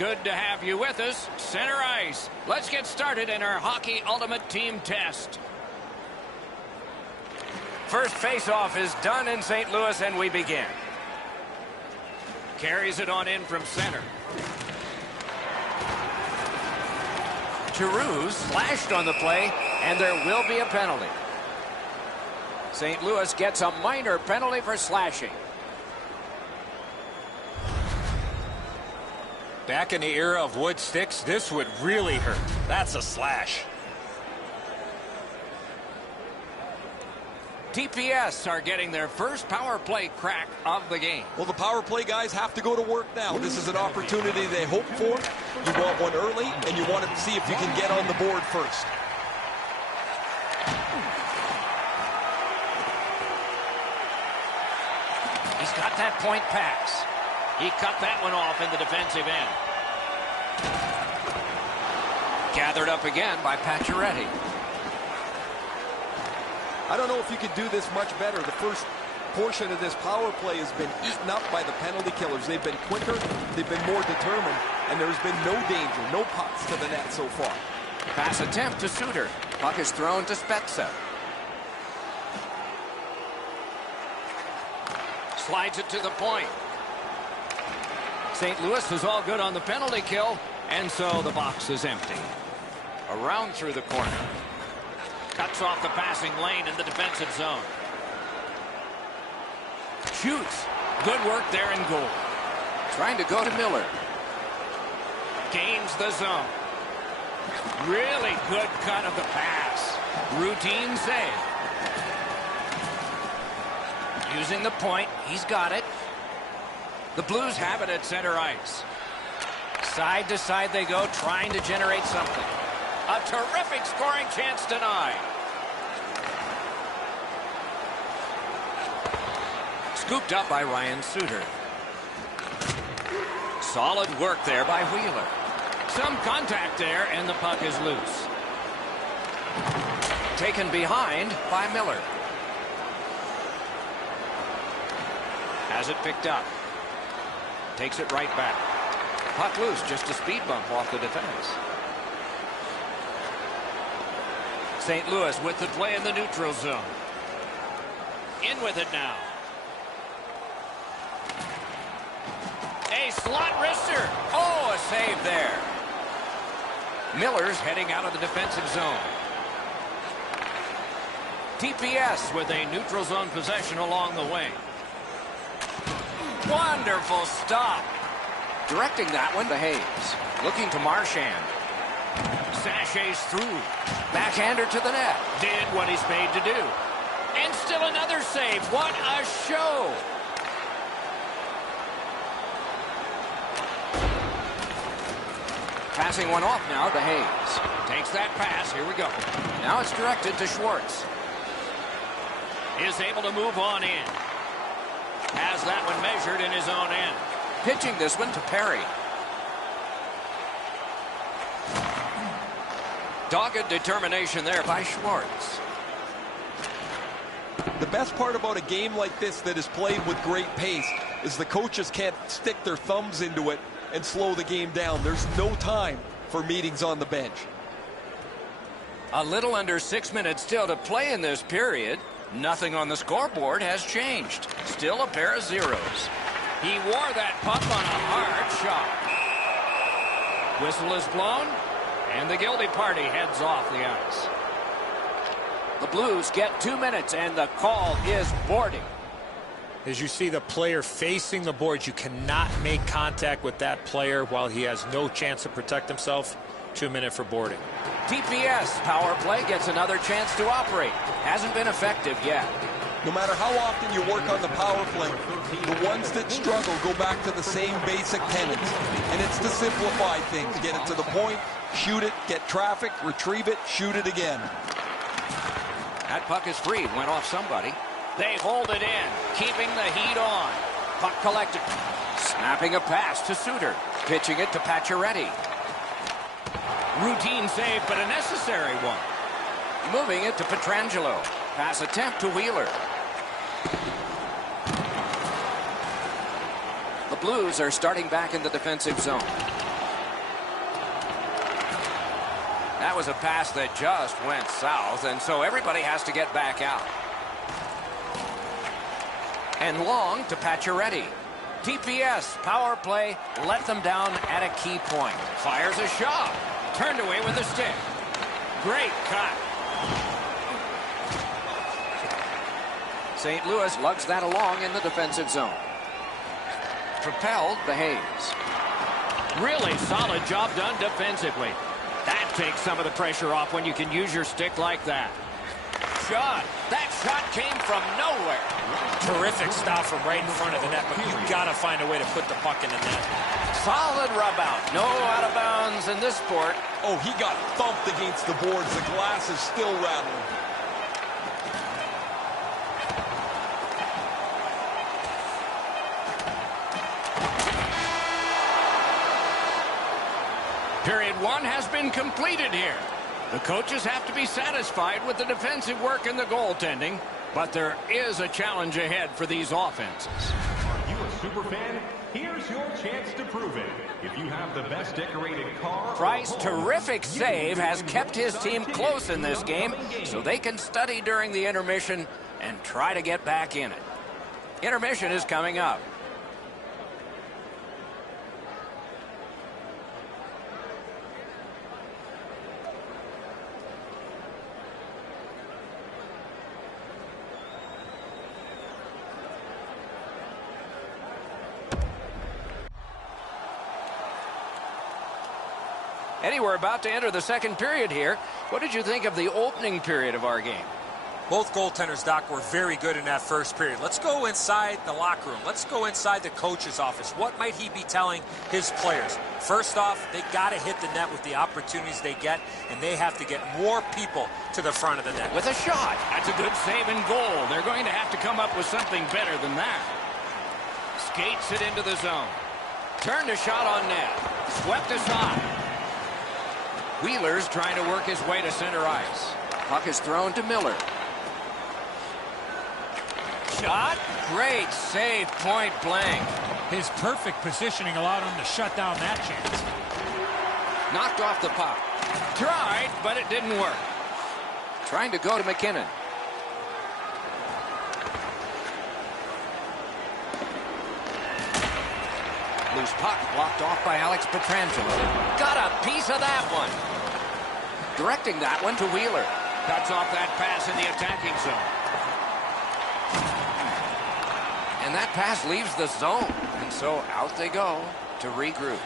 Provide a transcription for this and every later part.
Good to have you with us, center ice. Let's get started in our Hockey Ultimate Team test. First face-off is done in St. Louis, and we begin. Carries it on in from center. Giroux slashed on the play, and there will be a penalty. St. Louis gets a minor penalty for slashing. Back in the era of wood sticks, this would really hurt. That's a slash. TPS are getting their first power play crack of the game. Well, the power play guys have to go to work now. This is an opportunity they hope for. You want one early, and you want to see if you can get on the board first. He's got that point pass. He cut that one off in the defensive end. Gathered up again by Pacioretty. I don't know if you could do this much better. The first portion of this power play has been eaten up by the penalty killers. They've been quicker, they've been more determined, and there's been no danger, no pucks to the net so far. Pass attempt to Suter. Puck is thrown to Spezza. Slides it to the point. St. Louis is all good on the penalty kill, and so the box is empty. Around through the corner. Cuts off the passing lane in the defensive zone. Shoots. Good work there in goal. Trying to go to Miller. Gains the zone. Really good cut of the pass. Routine save. Using the point. He's got it. The Blues have it at center ice. Side to side they go, trying to generate something. A terrific scoring chance denied. Scooped up by Ryan Suter. Solid work there by Wheeler. Some contact there, and the puck is loose. Taken behind by Miller. Has it picked up. Takes it right back. Puck loose, just a speed bump off the defense. St. Louis with the play in the neutral zone. In with it now. A slot wrister. Oh, a save there. Miller's heading out of the defensive zone. TPS with a neutral zone possession along the wing. Wonderful stop. Directing that one to Hayes. Looking to Marchand. Sachets through. Backhander to the net. Did what he's paid to do. And still another save. What a show. Passing one off now to Hayes. Takes that pass. Here we go. Now it's directed to Schwartz. Is able to move on in. Has that one measured in his own end. Pitching this one to Perry. Dogged determination there by Schwartz. The best part about a game like this that is played with great pace is the coaches can't stick their thumbs into it and slow the game down. There's no time for meetings on the bench. A little under 6 minutes still to play in this period. Nothing on the scoreboard has changed. Still a pair of zeros. He wore that puck on a hard shot. Whistle is blown, and the guilty party heads off the ice. The Blues get 2 minutes, and the call is boarding. As you see the player facing the boards, you cannot make contact with that player while he has no chance to protect himself. 2 minutes for boarding. TPS power play gets another chance to operate. Hasn't been effective yet. No matter how often you work on the power play, the ones that struggle go back to the same basic tenets. And it's to simplify things. Get it to the point, shoot it, get traffic, retrieve it, shoot it again. That puck is free. Went off somebody. They hold it in, keeping the heat on. Puck collected. Snapping a pass to Suter. Pitching it to Pacioretty. Routine save, but a necessary one. Moving it to Pietrangelo. Pass attempt to Wheeler. The Blues are starting back in the defensive zone. That was a pass that just went south, and so everybody has to get back out. And long to Pacioretty. TPS, power play, let them down at a key point. Fires a shot. Turned away with a stick. Great cut. St. Louis lugs that along in the defensive zone. Propelled the Hayes. Really solid job done defensively. That takes some of the pressure off when you can use your stick like that. Shot. That shot came from nowhere. Terrific stop from right in front of the net, but you've got to find a way to put the puck in the net. Solid rub out. No out of bounds in this sport. Oh, he got thumped against the boards. The glass is still rattling. Period one has been completed here. The coaches have to be satisfied with the defensive work and the goaltending, but there is a challenge ahead for these offenses. Are you a super fan? Here's your chance to prove it. If you have the best decorated car... Price, terrific save, has kept his team close in this game, so they can study during the intermission and try to get back in it. Intermission is coming up. Eddie, we're about to enter the second period here. What did you think of the opening period of our game? Both goaltenders, Doc, were very good in that first period. Let's go inside the locker room. Let's go inside the coach's office. What might he be telling his players? First off, they got to hit the net with the opportunities they get, and they have to get more people to the front of the net. With a shot. That's a good save and goal. They're going to have to come up with something better than that. Skates it into the zone. Turned a shot on net. Swept aside. Wheeler's trying to work his way to center ice. Puck is thrown to Miller. Shot. Great save, point blank. His perfect positioning allowed him to shut down that chance. Knocked off the puck. Tried, but it didn't work. Trying to go to McKinnon. Loose puck blocked off by Alex Pietrangelo. Got a piece of that one. Directing that one to Wheeler. Cuts off that pass in the attacking zone. And that pass leaves the zone. And so out they go to regroup.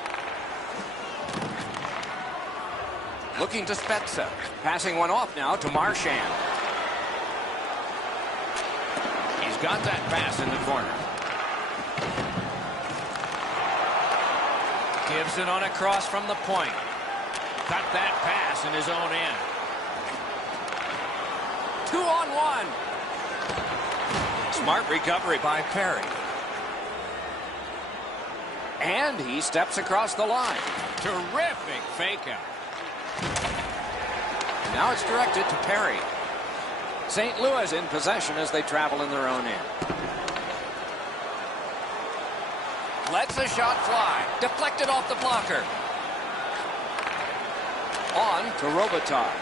Looking to Spezza. Passing one off now to Marchand. He's got that pass in the corner. Gives it on a cross from the point. Cut that pass in his own end. 2-on-1. Smart recovery by Perry. And he steps across the line. Terrific fake out. Now it's directed to Perry. St. Louis in possession as they travel in their own end. Lets the shot fly. Deflected off the blocker. On to Robitaille.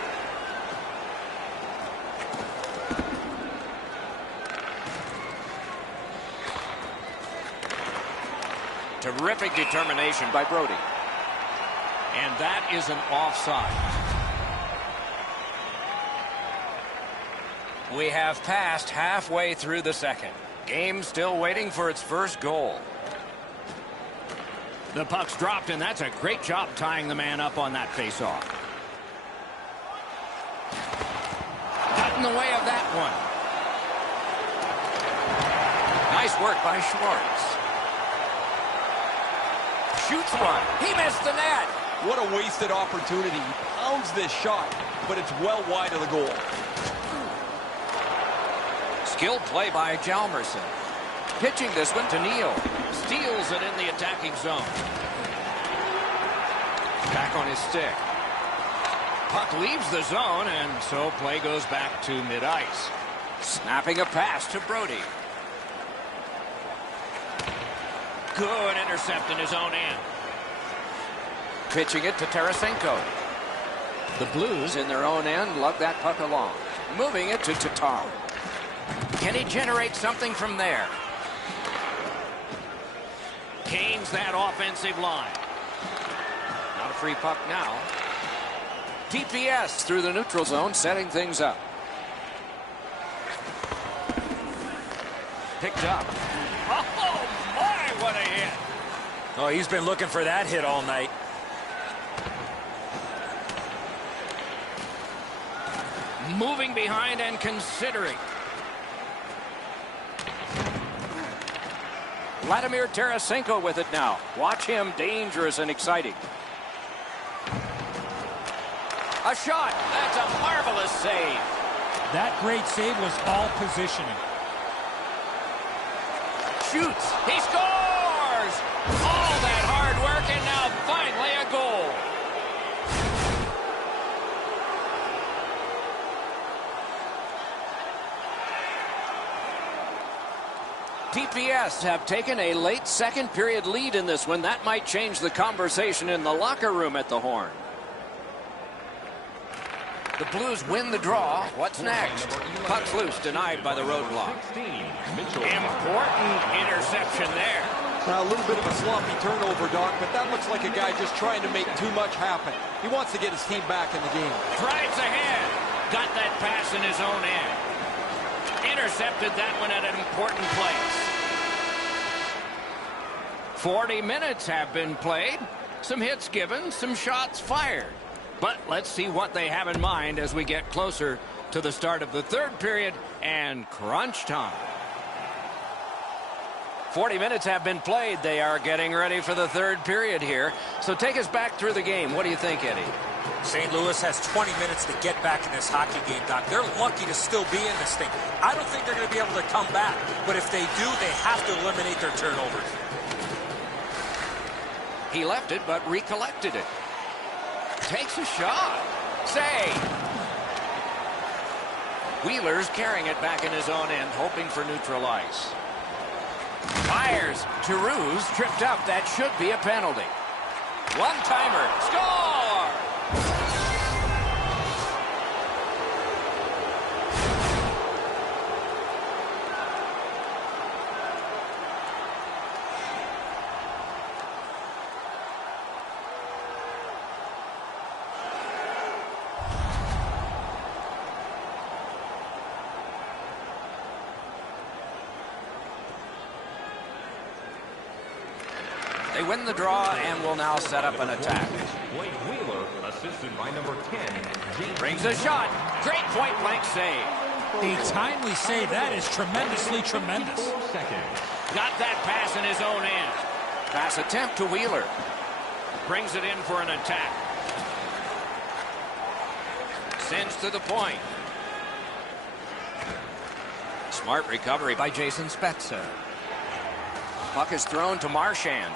Terrific determination by Brody. And that is an offside. We have passed halfway through the second. Game still waiting for its first goal. The puck's dropped, and that's a great job tying the man up on that faceoff. Got in the way of that one. Nice work by Schwartz. Shoots one. He missed the net. What a wasted opportunity. He pounds this shot, but it's well wide of the goal. Skilled play by Hjalmarsson. Pitching this one to Neal. Steals it in the attacking zone. Back on his stick. Puck leaves the zone, and so play goes back to mid-ice. Snapping a pass to Brody. Good intercept in his own end. Pitching it to Tarasenko. The Blues in their own end lug that puck along. Moving it to Tatar. Can he generate something from there? Gains that offensive line. Not a free puck now. TPS through the neutral zone, setting things up. Picked up. Oh, my, what a hit. Oh, he's been looking for that hit all night. Moving behind and considering. Vladimir Tarasenko with it now. Watch him, dangerous and exciting. A shot. That's a marvelous save. That great save was all positioning. Shoots. He scores! All that hard work and now finally a goal. TPS have taken a late second period lead in this one. That might change the conversation in the locker room at the Horn. The Blues win the draw. What's next? Puck's loose, denied by the roadblock. Important interception there. A little bit of a sloppy turnover, Doc, but that looks like a guy just trying to make too much happen. He wants to get his team back in the game. Drives ahead. Got that pass in his own end. Intercepted that one at an important place. 40 minutes have been played. Some hits given, some shots fired. But let's see what they have in mind as we get closer to the start of the third period and crunch time. 40 minutes have been played. They are getting ready for the third period here. So take us back through the game. What do you think, Eddie? St. Louis has 20 minutes to get back in this hockey game, Doc. They're lucky to still be in this thing. I don't think they're going to be able to come back. But if they do, they have to eliminate their turnovers. He left it, but recollected it. Takes a shot. Save. Wheeler's carrying it back in his own end, hoping for neutral ice. Fires. Giroux's tripped up. That should be a penalty. One-timer. Score! They win the draw and will now set up an attack. Blake Wheeler, assisted by number 10, Brings a shot. Great point-blank save. A timely save. That is tremendously tremendous. Got that pass in his own end. Pass attempt to Wheeler. Brings it in for an attack. Sends to the point. Smart recovery by Jason Spezza. Puck is thrown to Marchand.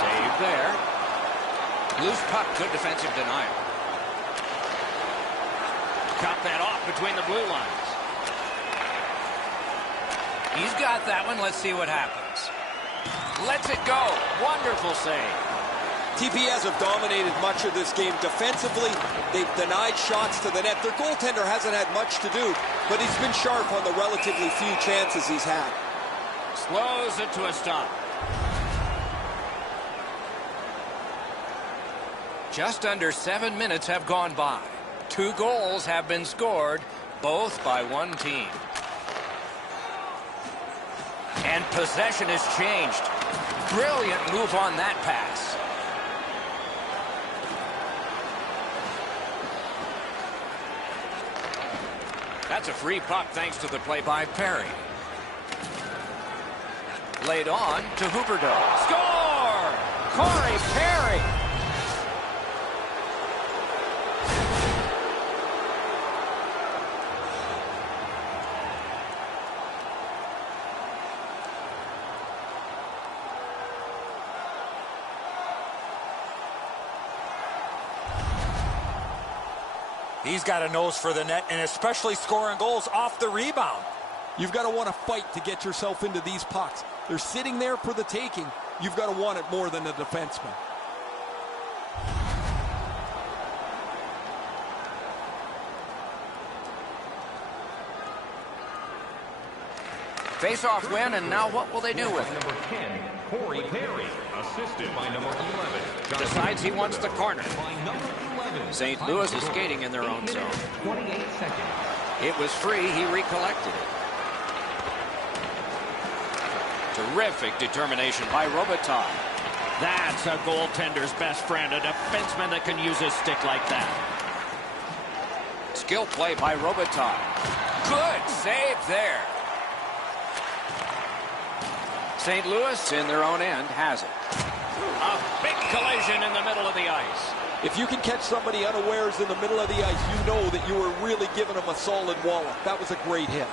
Save there. Loose puck, good defensive denial. Cut that off between the blue lines. He's got that one. Let's see what happens. Lets it go. Wonderful save. TPS have dominated much of this game defensively. They've denied shots to the net. Their goaltender hasn't had much to do, but he's been sharp on the relatively few chances he's had. Slows it to a stop. Just under 7 minutes have gone by. 2 goals have been scored, both by one team. And possession has changed. Brilliant move on that pass. That's a free puck thanks to the play by Perry. Laid on to Huberdeau. Score! Corey Perry! He's got a nose for the net, and especially scoring goals off the rebound. You've got to want to fight to get yourself into these pucks. They're sitting there for the taking. You've got to want it more than a defenseman. Face-off win, and now what will they do with it? Number 10, Corey Perry, assisted by number 11. Decides he wants the corner. By number 11. St. Louis is skating in their own zone. 28 seconds. It was free. He recollected it. Terrific determination by Robitaille. That's a goaltender's best friend, a defenseman that can use his stick like that. Skill play by Robitaille. Good save there. St. Louis, in their own end, has it. A big collision in the middle of the ice. If you can catch somebody unawares in the middle of the ice, you know that you were really giving them a solid wallop. That was a great hit.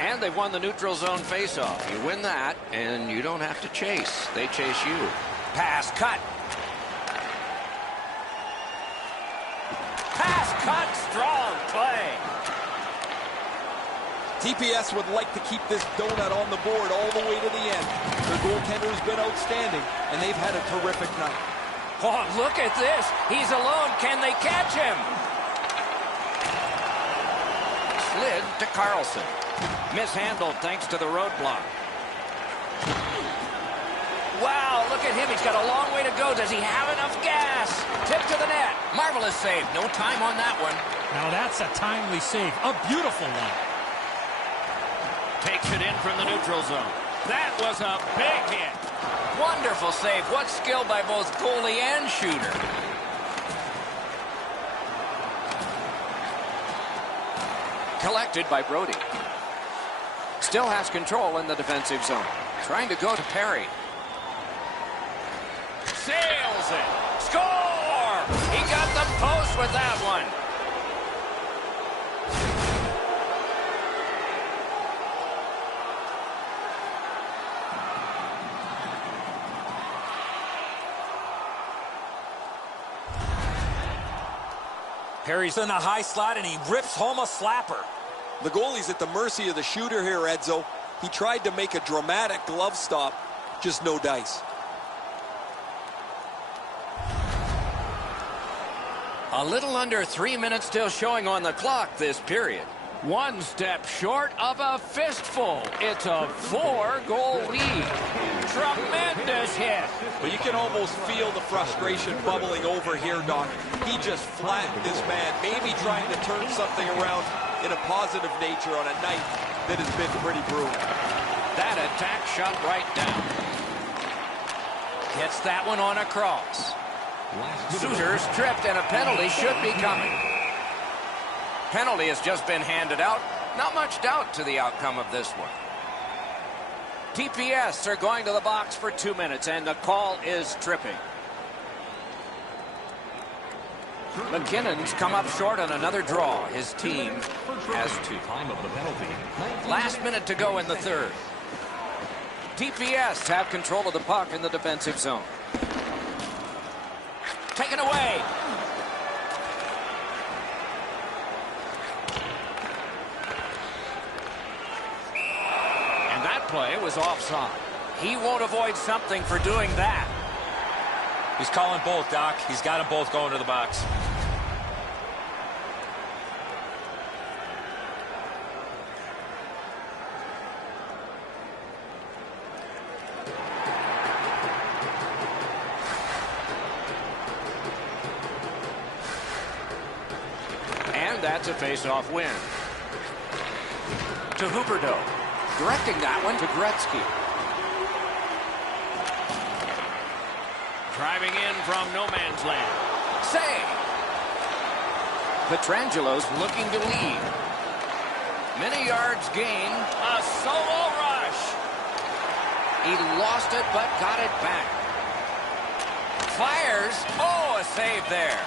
And they've won the neutral zone faceoff. You win that, and you don't have to chase. They chase you. Pass cut. Pass cut. Strong play. TPS would like to keep this donut on the board all the way to the end. Their goaltender has been outstanding, and they've had a terrific night. Oh, look at this. He's alone. Can they catch him? Slid to Carlson. Mishandled thanks to the roadblock. Wow, look at him. He's got a long way to go. Does he have enough gas? Tip to the net. Marvelous save. No time on that one. Now that's a timely save. A beautiful one. Takes it in from the neutral zone. That was a big hit. Wonderful save. What skill by both goalie and shooter. Collected by Brody. Still has control in the defensive zone. Trying to go to Perry. Sails it. Score! He got the post with that one. Perry's in the high slot, and he rips home a slapper. The goalie's at the mercy of the shooter here, Edzo. He tried to make a dramatic glove stop, just no dice. A little under 3 minutes still showing on the clock this period. One step short of a fistful. It's a 4-goal lead. Tremendous hit. But you can almost feel the frustration bubbling over here, Doc. He just flattened this man, maybe trying to turn something around in a positive nature on a night that has been pretty brutal. That attack shot right down. Gets that one on a cross. Suter's tripped, and a penalty should be coming. Penalty has just been handed out. Not much doubt to the outcome of this one. TPS are going to the box for 2 minutes, and the call is tripping. McKinnon's come up short on another draw. His team has 2. Last minute to go in the third. TPS have control of the puck in the defensive zone. Taken away. And that play was offside. He won't avoid something for doing that. He's calling both, Doc. He's got them both going to the box. And that's a face-off win. To Huberdeau. Directing that one to Gretzky. Driving in from no man's land. Save! Petrangelo's looking to lead. Many yards gained. A solo rush. He lost it but got it back. Fires. Oh, a save there.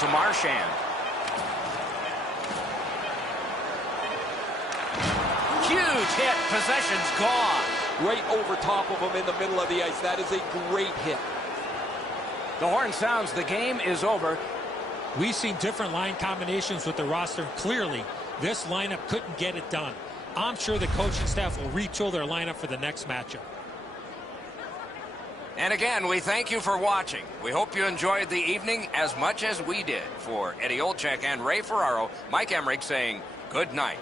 To Marchand. Huge hit. Possession's gone. Right over top of him in the middle of the ice. That is a great hit. The horn sounds. The game is over. We've seen different line combinations with the roster. Clearly, this lineup couldn't get it done. I'm sure the coaching staff will retool their lineup for the next matchup. And again, we thank you for watching. We hope you enjoyed the evening as much as we did. For Eddie Olczyk and Ray Ferraro, Mike Emmerich saying good night.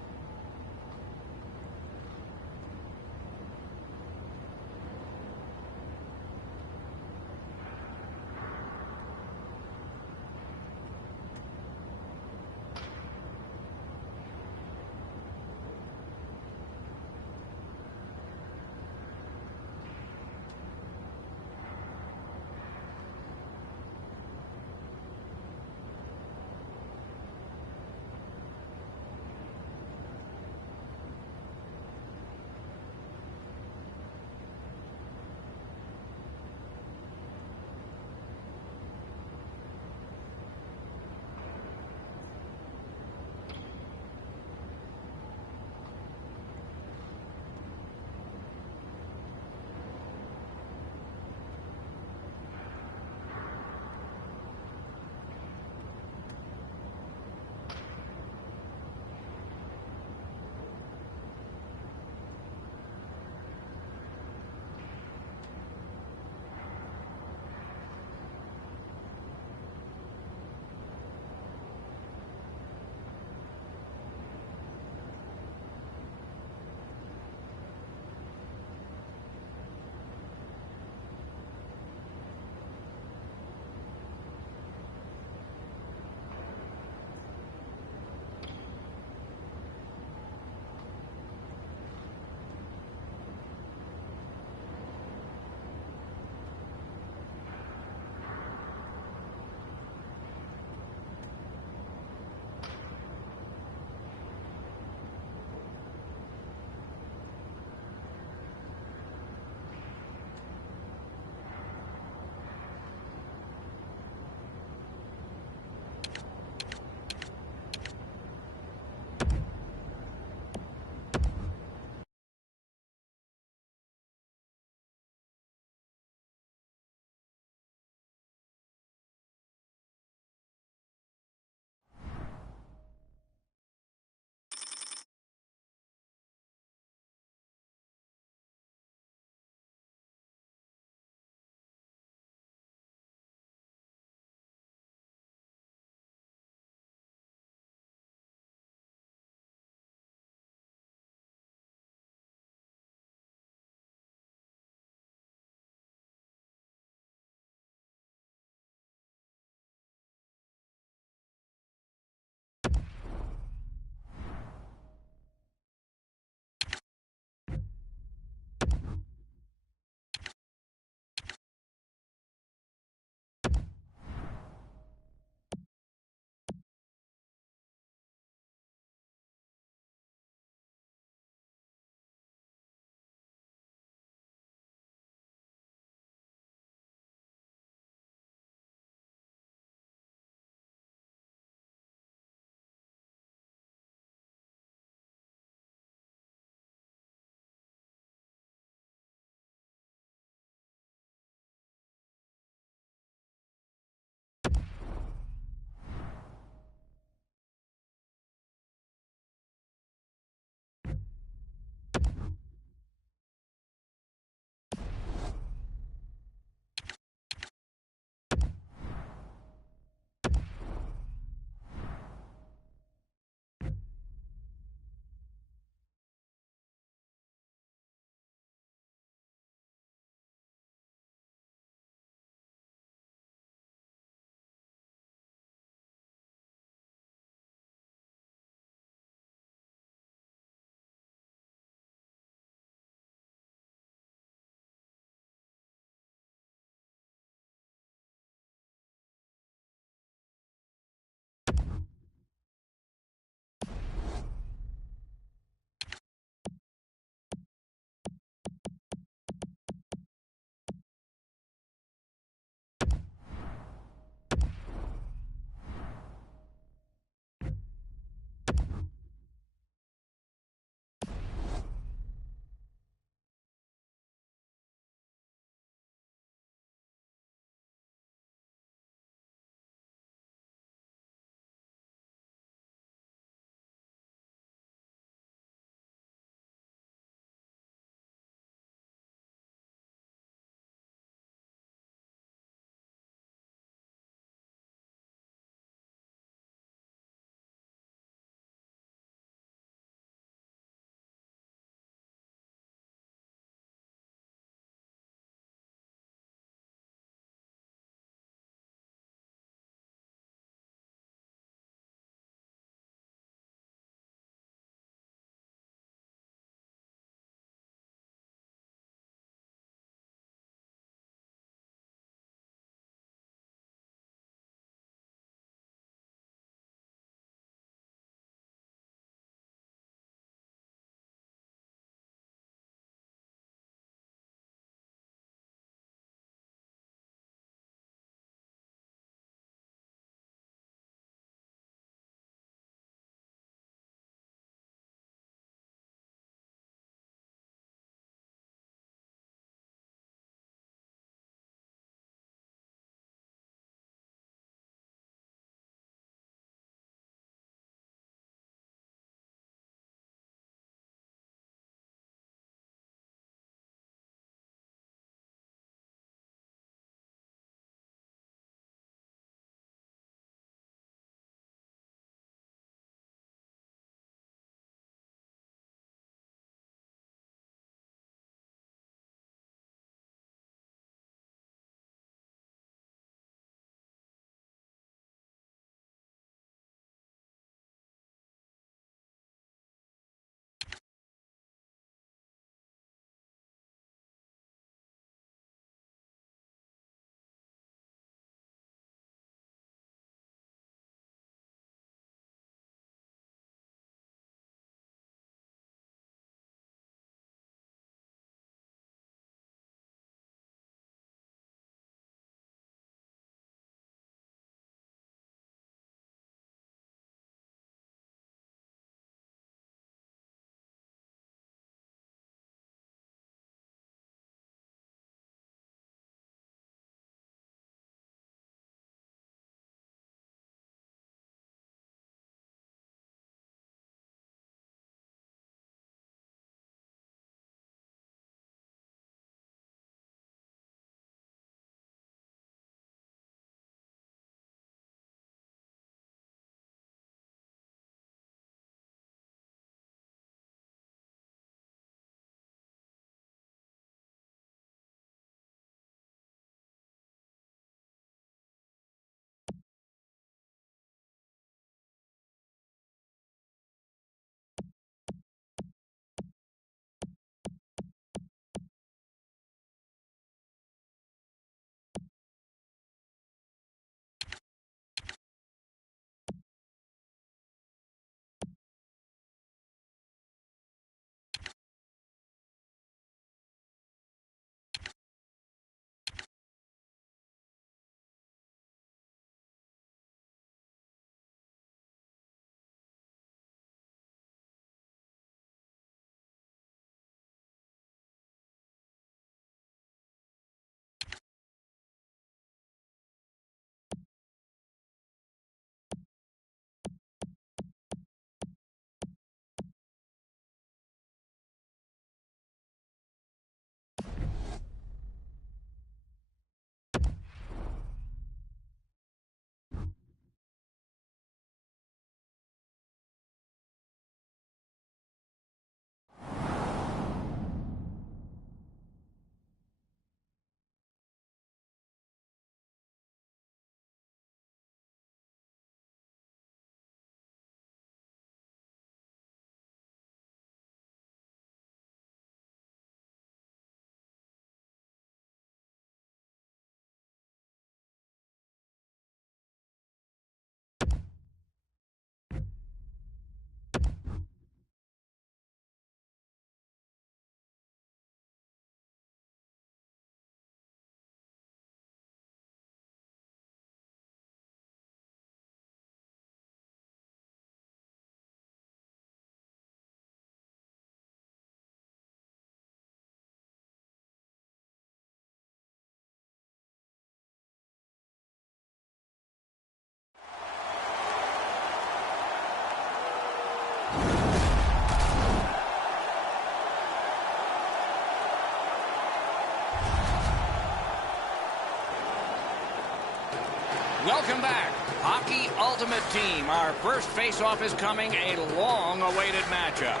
Welcome back. Hockey Ultimate Team. Our first face-off is coming, a long-awaited matchup.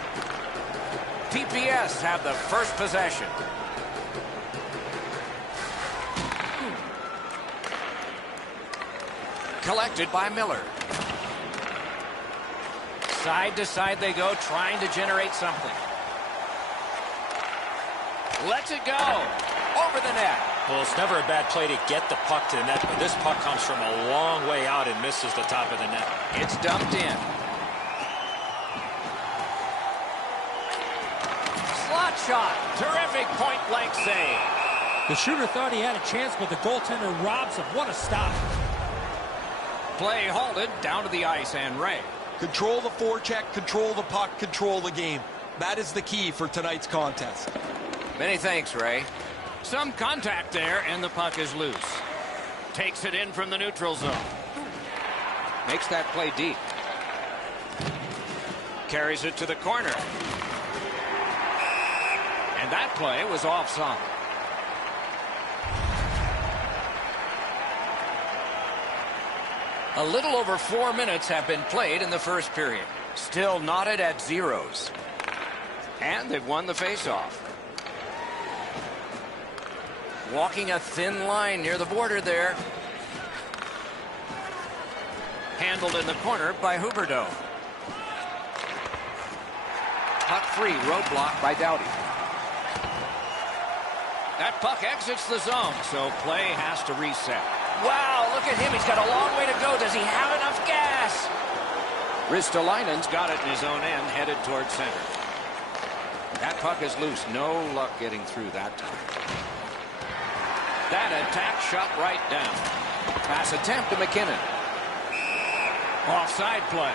TPS have the first possession. Collected by Miller. Side to side they go, trying to generate something. Lets it go. Over the net. Well, it's never a bad play to get the puck to the net, but this puck comes from a long way out and misses the top of the net. It's dumped in. Slot shot. Terrific point-blank save. The shooter thought he had a chance, but the goaltender robs him. What a stop. Play halted, down to the ice, and Ray. Control the forecheck, control the puck, control the game. That is the key for tonight's contest. Many thanks, Ray. Some contact there, and the puck is loose. Takes it in from the neutral zone. Makes that play deep. Carries it to the corner. And that play was offside. A little over 4 minutes have been played in the first period. Still knotted at zeros. And they've won the faceoff. Walking a thin line near the border there. Handled in the corner by Huberdeau. Puck free, roadblock by Doughty. That puck exits the zone, so play has to reset. Wow, look at him. He's got a long way to go. Does he have enough gas? Ristolainen's got it in his own end, headed towards center. That puck is loose. No luck getting through that time. That attack shot right down. Pass attempt to McKinnon. Offside play.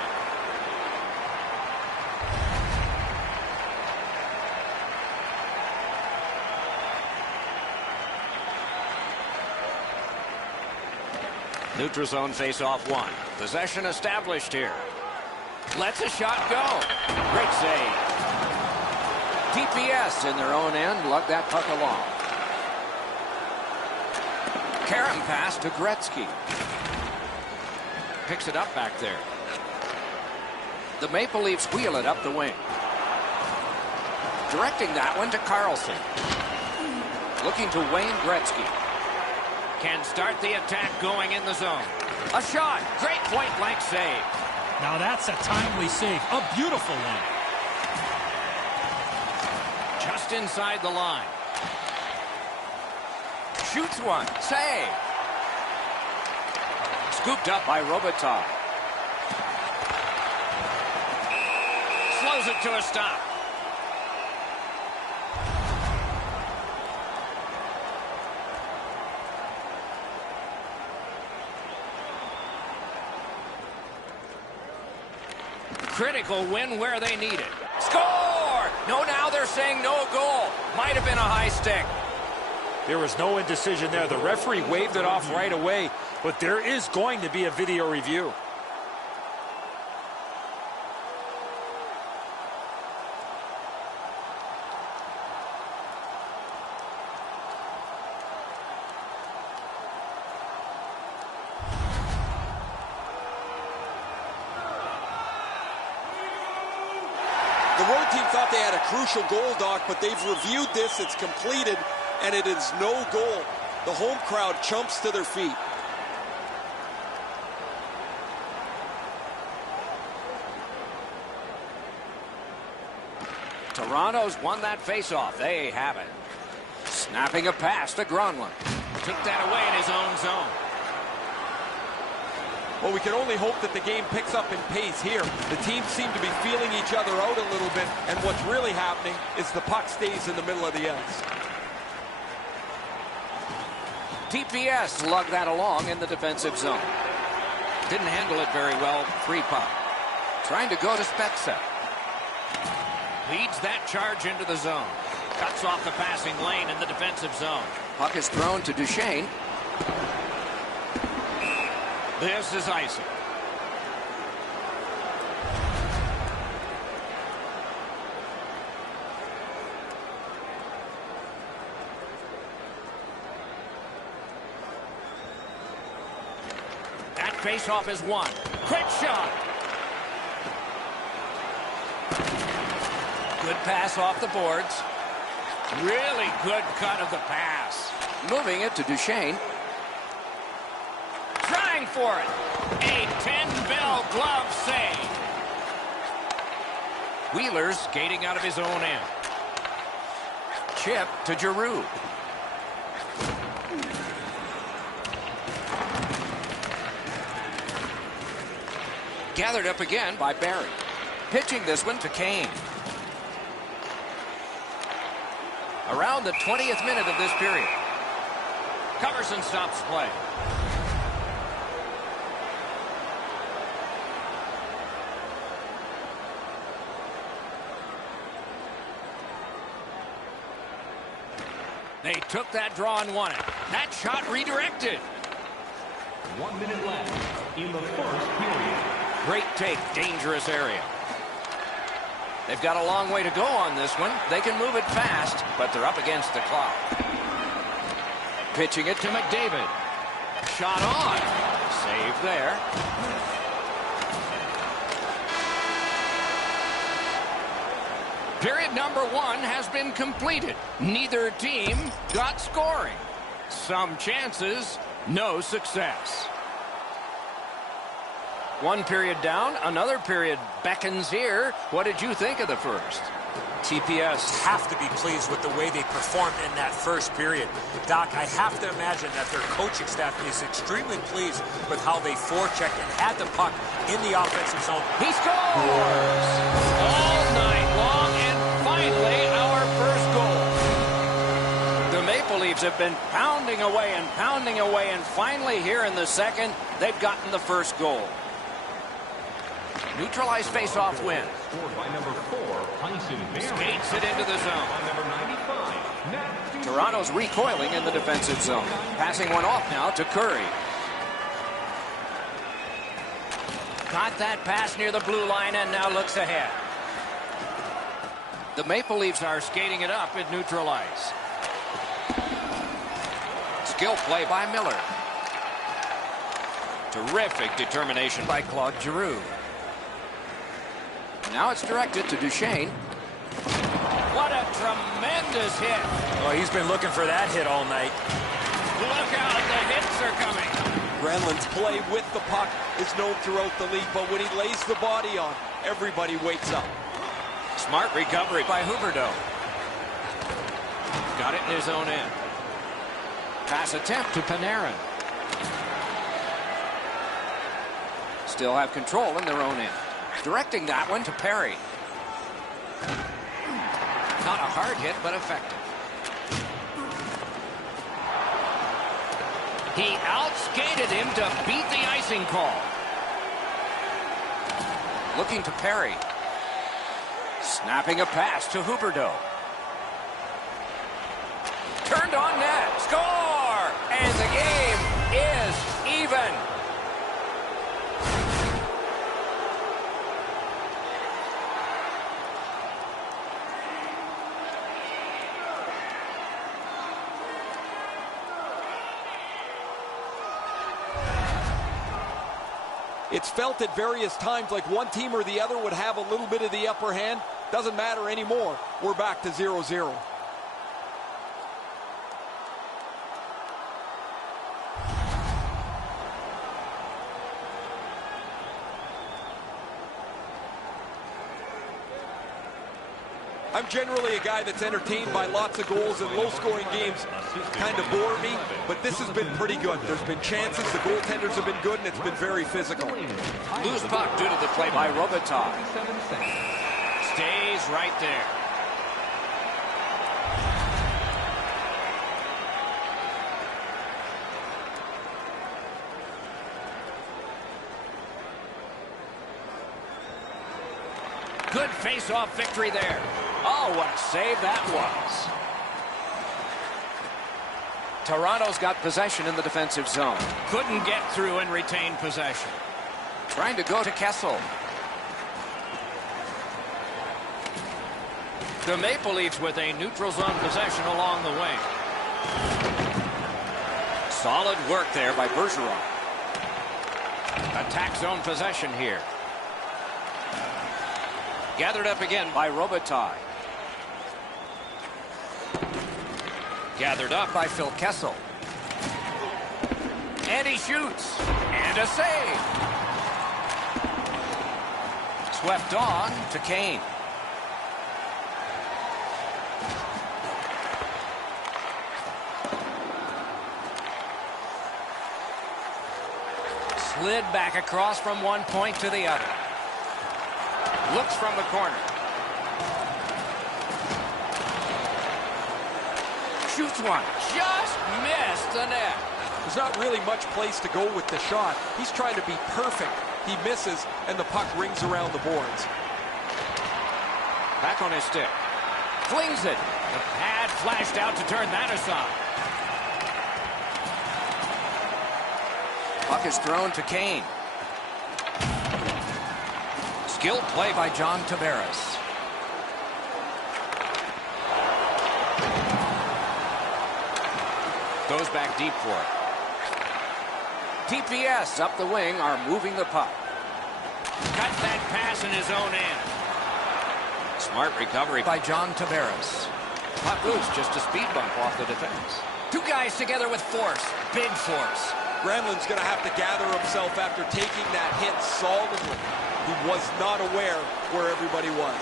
Neutral zone face-off one. Possession established here. Lets a shot go. Great save. TPS in their own end lugged that puck along. Karam pass to Gretzky. Picks it up back there. The Maple Leafs wheel it up the wing. Directing that one to Carlson. Looking to Wayne Gretzky. Can start the attack going in the zone. A shot. Great point-blank save. Now that's a timely save. A beautiful one. Just inside the line. Shoots one. Save. Scooped up by Robitaille. Slows it to a stop. Critical win where they need it. Score! No, now they're saying no goal. Might have been a high stick. There was no indecision there. The referee waved it off right away, but there is going to be a video review. The road team thought they had a crucial goal, Doc, but they've reviewed this. It's completed, and it is no goal. The home crowd jumps to their feet. Toronto's won that faceoff. They have it. Snapping a pass to Gronlund. Took that away in his own zone. Well, we can only hope that the game picks up in pace here. The teams seem to be feeling each other out a little bit, and what's really happening is the puck stays in the middle of the ice. TPS lugged that along in the defensive zone. Didn't handle it very well. Free puck. Trying to go to Spezza. Leads that charge into the zone. Cuts off the passing lane in the defensive zone. Puck is thrown to Duchesne. This is icing. Face-off is won. Quick shot. Good pass off the boards. Really good cut of the pass. Moving it to Duchesne. Trying for it. A 10-bell glove save. Wheeler skating out of his own end. Chip to Giroux. Gathered up again by Barry. Pitching this one to Kane. Around the 20th minute of this period. Covers and stops play. They took that draw and won it. That shot redirected. 1 minute left in the first period. Great take, dangerous area. They've got a long way to go on this one. They can move it fast, but they're up against the clock. Pitching it to McDavid. Shot on. Save there. Period number 1 has been completed. Neither team got scoring. Some chances, no success. One period down, another period beckons here. What did you think of the first? TPS have to be pleased with the way they performed in that first period. Doc, I have to imagine that their coaching staff is extremely pleased with how they forechecked and had the puck in the offensive zone. He scores! All night long, and finally our first goal. The Maple Leafs have been pounding away, and finally here in the second, they've gotten the first goal. Neutralized face-off win. Scored by number 4, Tyson Barry. Skates it into the zone. On number 95, Matt. Toronto's recoiling in the defensive zone. Passing one off now to Curry. Got that pass near the blue line and now looks ahead. The Maple Leafs are skating it up at neutral ice. Skill play by Miller. Terrific determination by Claude Giroux. Now it's directed to Duchesne. What a tremendous hit. Oh, he's been looking for that hit all night. Look out, the hits are coming. Granlund's play with the puck is known throughout the league, but when he lays the body on, everybody wakes up. Smart recovery by Huberdeau. Got it in his own end. Pass attempt to Panarin. Still have control in their own end. Directing that one to Perry. Not a hard hit, but effective. He outskated him to beat the icing call. Looking to Perry. Snapping a pass to Huberdeau. Turned on net. Score! And the game is even. It's felt at various times like one team or the other would have a little bit of the upper hand. Doesn't matter anymore. We're back to 0-0. I'm generally a guy that's entertained by lots of goals, and low-scoring games kind of bore me, but this has been pretty good. There's been chances, the goaltenders have been good, and it's been very physical. Loose puck due to the play by Robitaille. Stays right there. Good face-off victory there. Oh, what a save that was. Toronto's got possession in the defensive zone. Couldn't get through and retain possession. Trying to go to Kessel. The Maple Leafs with a neutral zone possession along the way. Solid work there by Bergeron. Attack zone possession here. Gathered up again by Robitaille. Gathered up by Phil Kessel. And he shoots. And a save. Swept on to Kane. Slid back across from one point to the other. Looks from the corner. Shoots one. Just missed the net. There's not really much place to go with the shot. He's trying to be perfect. He misses, and the puck rings around the boards. Back on his stick. Flings it. The pad flashed out to turn that aside. Puck is thrown to Kane. Skilled play by John Tavares. Goes back deep for it. TPS up the wing are moving the puck. Cut that pass in his own end. Smart recovery by John Tavares. Puck loose, just a speed bump off the defense. Two guys together with force. Big force. Granlund's going to have to gather himself after taking that hit solidly. He was not aware where everybody was.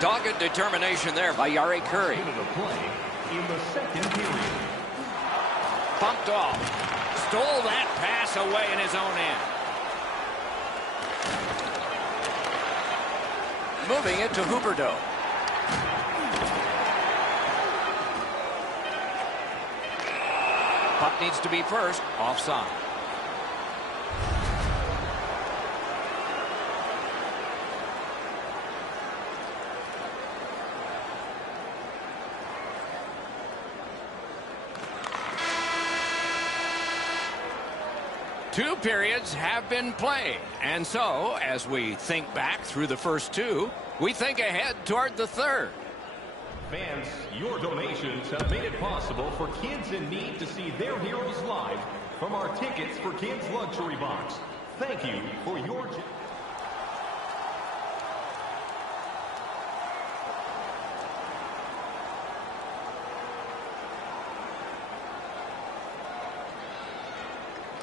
Dogged determination there by Yari Curry. Into the play in the second period. Bumped off. Stole that pass away in his own end. Moving it to Huberdeau. Puck needs to be first. Offside. Two periods have been played, and so as we think back through the first two, we think ahead toward the third. Fans, your donations have made it possible for kids in need to see their heroes live from our Tickets for Kids luxury box. Thank you for your...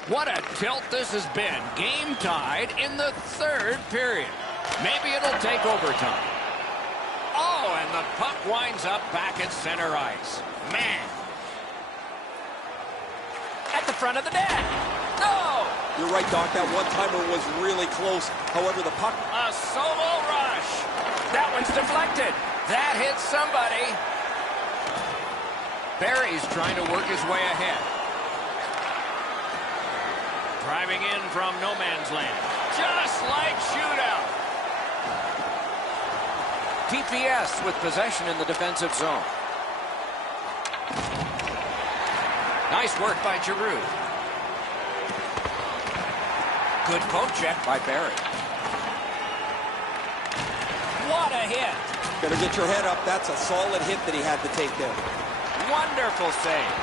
What a tilt this has been. Game tied in the third period. Maybe it'll take overtime. Oh, and the puck winds up back at center ice. Man. At the front of the net. No! You're right, Doc. That one-timer was really close. However, the puck... A solo rush. That one's deflected. That hits somebody. Barry's trying to work his way ahead. Driving in from no man's land. Just like shootout. TPS with possession in the defensive zone. Nice work by Giroux. Good poke check by Barry. What a hit. Better get your head up. That's a solid hit that he had to take there. Wonderful save.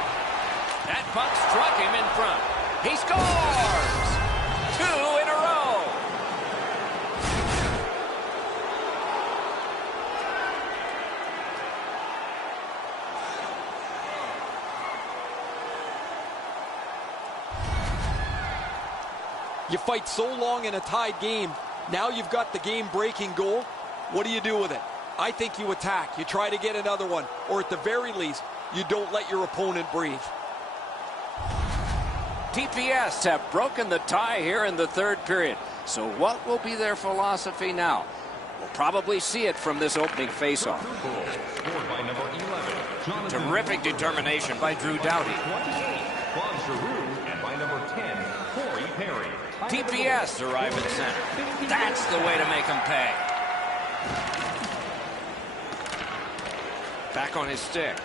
That puck struck him in front. He scores! 2 in a row. You fight so long in a tied game. Now you've got the game-breaking goal. What do you do with it? I think you attack. You try to get another one. Or at the very least, you don't let your opponent breathe. TPS have broken the tie here in the third period. So what will be their philosophy now? We'll probably see it from this opening faceoff. Terrific determination by Drew Doughty. TPS arrive at center. That's the way to make them pay. Back on his stick.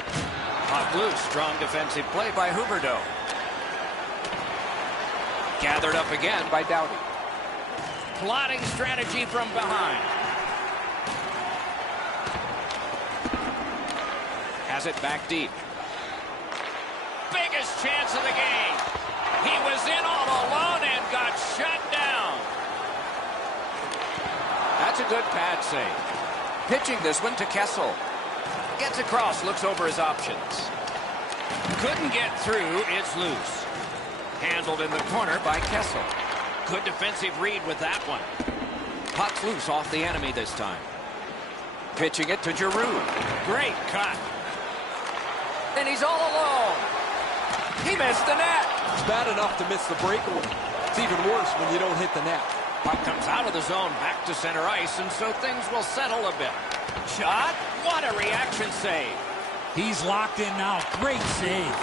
Puck loose. Strong defensive play by Huberdeau. Gathered up again by Doughty. Plotting strategy from behind. Has it back deep. Biggest chance of the game. He was in all alone and got shut down. That's a good pad save. Pitching this one to Kessel. Gets across, looks over his options. Couldn't get through, it's loose. Handled in the corner by Kessel. Good defensive read with that one. Puck's loose off the enemy this time. Pitching it to Giroux. Great cut. And he's all alone. He missed the net. It's bad enough to miss the breakaway. It's even worse when you don't hit the net. Puck comes out of the zone, back to center ice, and so things will settle a bit. Shot. What a reaction save. He's locked in now. Great save.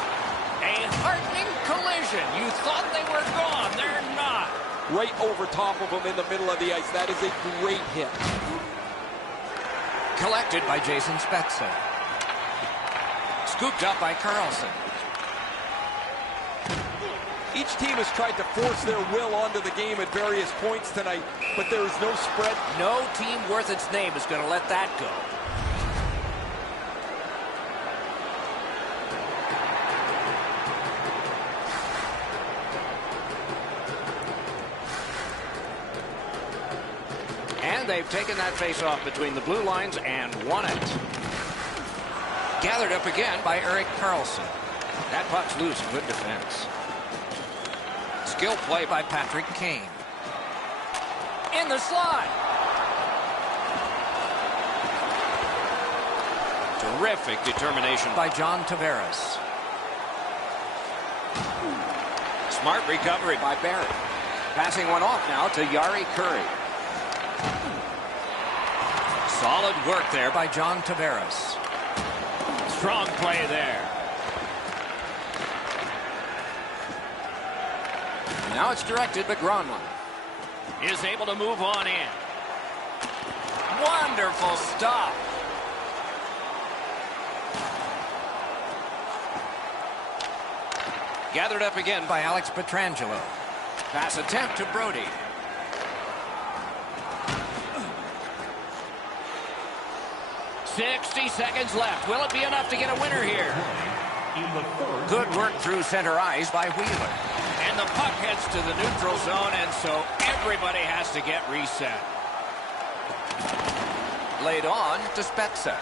A heartening collision. You thought they were gone. They're not. Right over top of him in the middle of the ice. That is a great hit. Collected by Jason Spezza. Scooped up by Carlson. Each team has tried to force their will onto the game at various points tonight, but there is no spread. No team worth its name is going to let that go. And they've taken that face-off between the blue lines and won it. Gathered up again by Erik Karlsson. That puck's loose. Good defense. Skill play by Patrick Kane. In the slot. Terrific determination By John Tavares. Smart recovery by Barrett. Passing one off now to Yari Curry. Solid work there By John Tavares. Strong play there. Now it's directed, but Gronlund Is able to move on in. Wonderful stop. gathered up again by Alex Pietrangelo. Pass attempt to Brody. .60 seconds left. Will it be enough to get a winner here? Good work through center ice by Wheeler. And the puck heads to the neutral zone, and so everybody has to get reset. Laid on to Spezza.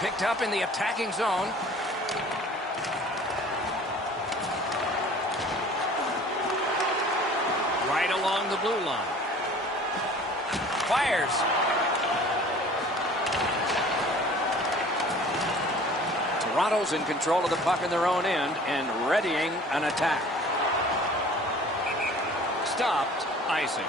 Picked up in the attacking zone. Right along the blue line. Fires. Toronto's in control of the puck in their own end and readying an attack. Stopped. Icing.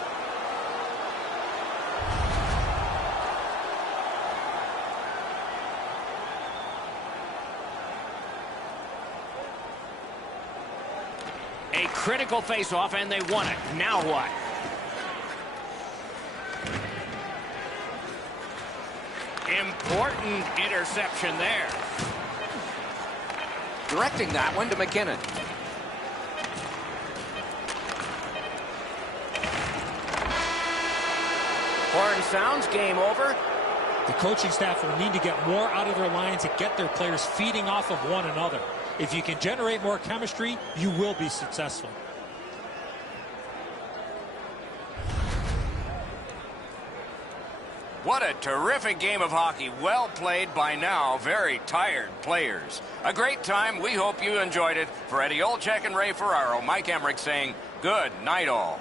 A critical face-off, and they won it. Now what? Important interception there. Directing that one to McKinnon. Horn sounds, game over. The coaching staff will need to get more out of their lines and get their players feeding off of one another. If you can generate more chemistry, you will be successful. What a terrific game of hockey. Well played by now. Very tired players. A great time. We hope you enjoyed it. For Eddie Olczyk and Ray Ferraro, Mike Emmerich saying good night all.